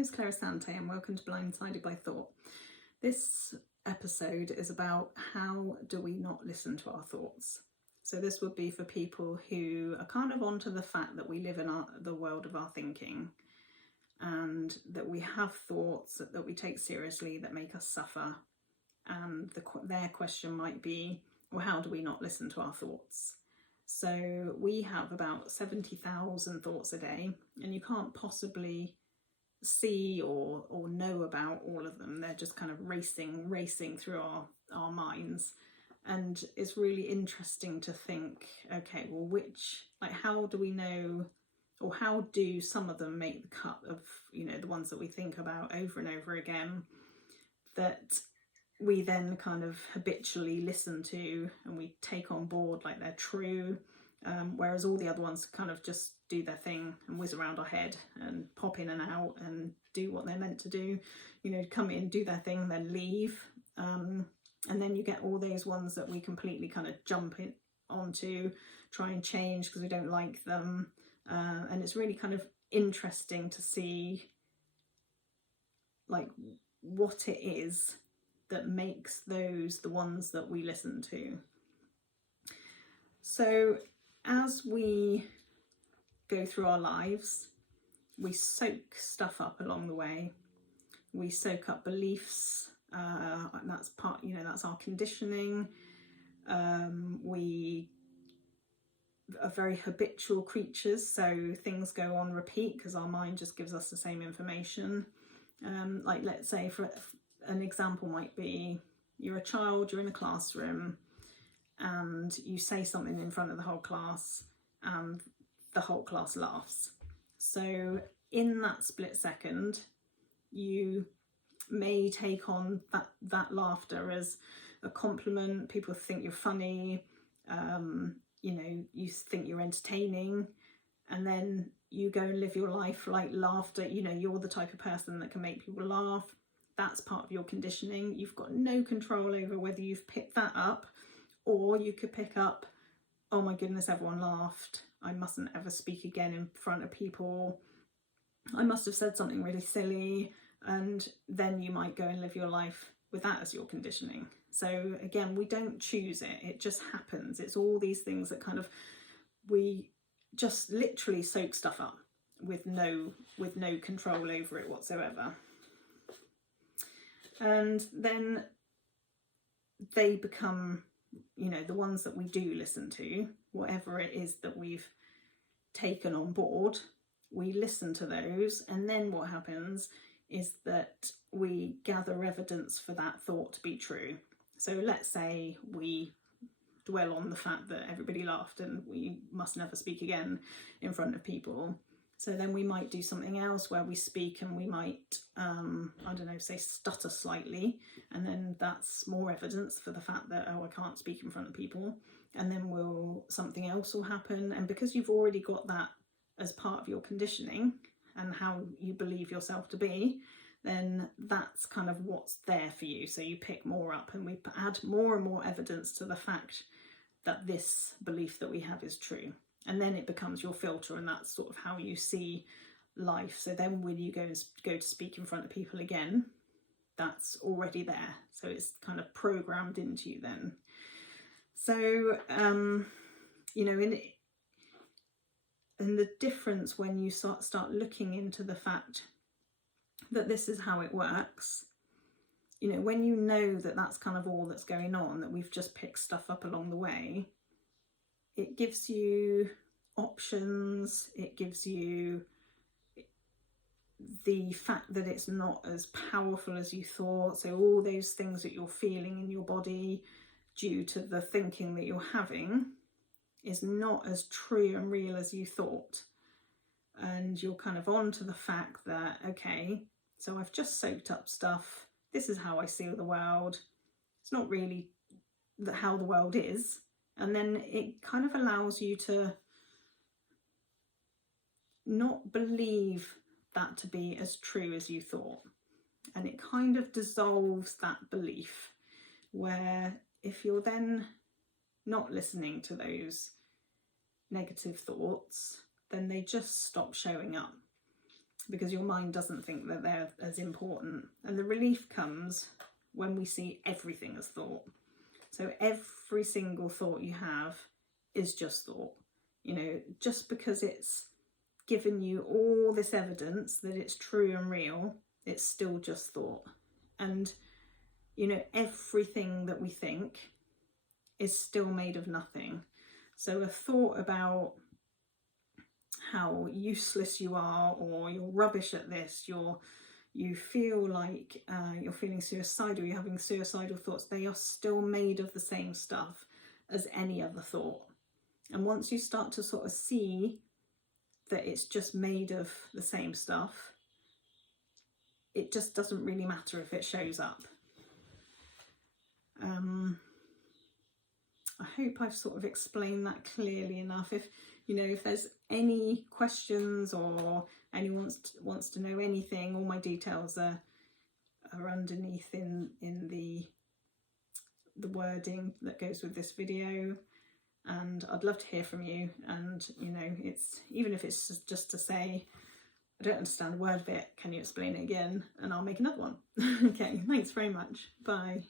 name's Claire Sante and welcome to Blindsided by Thought. This episode is about how do we not listen to our thoughts. So this would be for people who are kind of onto the fact that we live in the world of our thinking and that we have thoughts that we take seriously that make us suffer. And their question might be, well, how do we not listen to our thoughts? So we have about 70,000 thoughts a day, and you can't possibly see or know about all of them. They're just kind of racing through our minds. And it's really interesting to think, okay, well, how do we know, or how do some of them make the cut of, the ones that we think about over and over again, that we then kind of habitually listen to and we take on board like they're true, whereas all the other ones kind of just do their thing and whiz around our head and pop in and out and do what they're meant to do, come in, do their thing, then leave. And then you get all those ones that we completely kind of jump in onto, try and change because we don't like them. And it's really kind of interesting to see like what it is that makes those the ones that we listen to. So as we go through our lives, we soak stuff up along the way. We soak up beliefs, and that's that's our conditioning. We are very habitual creatures, so things go on repeat because our mind just gives us the same information. Like let's say for an example might be, you're a child, you're in a classroom and you say something in front of the whole class and the whole class laughs. So in that split second, you may take on that laughter as a compliment. People think you're funny, you think you're entertaining, and then you go and live your life like laughter. You're the type of person that can make people laugh. That's part of your conditioning. You've got no control over whether you've picked that up, or you could pick up, oh my goodness, everyone laughed, I mustn't ever speak again in front of people, I must have said something really silly, and then you might go and live your life with that as your conditioning. So again, we don't choose it, it just happens. It's all these things that kind of, we just literally soak stuff up with no control over it whatsoever. And then they become, the ones that we do listen to, whatever it is that we've taken on board, we listen to those. And then what happens is that we gather evidence for that thought to be true. So let's say we dwell on the fact that everybody laughed and we must never speak again in front of people. So then we might do something else where we speak and we might, say stutter slightly. And then that's more evidence for the fact that, I can't speak in front of people. And then something else will happen. And because you've already got that as part of your conditioning and how you believe yourself to be, then that's kind of what's there for you. So you pick more up and we add more and more evidence to the fact that this belief that we have is true. And then it becomes your filter, and that's sort of how you see life. So then when you go to speak in front of people again, that's already there. So it's kind of programmed into you then. So, and the difference when you start looking into the fact that this is how it works, when you know that that's kind of all that's going on, that we've just picked stuff up along the way, it gives you options, it gives you the fact that it's not as powerful as you thought. So all those things that you're feeling in your body due to the thinking that you're having is not as true and real as you thought. And you're kind of on to the fact that, okay, so I've just soaked up stuff, this is how I see the world, it's not really how the world is. And then it kind of allows you to not believe that to be as true as you thought. And it kind of dissolves that belief, where if you're then not listening to those negative thoughts, then they just stop showing up. because your mind doesn't think that they're as important. And the relief comes when we see everything as thought. So every single thought you have is just thought. You know, just because it's given you all this evidence that it's true and real, it's still just thought. And, you know, everything that we think is still made of nothing. So a thought about how useless you are, or you're rubbish at this, you feel like you're feeling suicidal, you're having suicidal thoughts, they are still made of the same stuff as any other thought. And once you start to sort of see that it's just made of the same stuff, it just doesn't really matter if it shows up. I hope I've sort of explained that clearly enough. If you know, if there's any questions or anyone wants to know anything, all my details are underneath in the wording that goes with this video. And I'd love to hear from you. And you know, it's even if it's just to say, I don't understand a word of it, can you explain it again? And I'll make another one. Okay, thanks very much. Bye.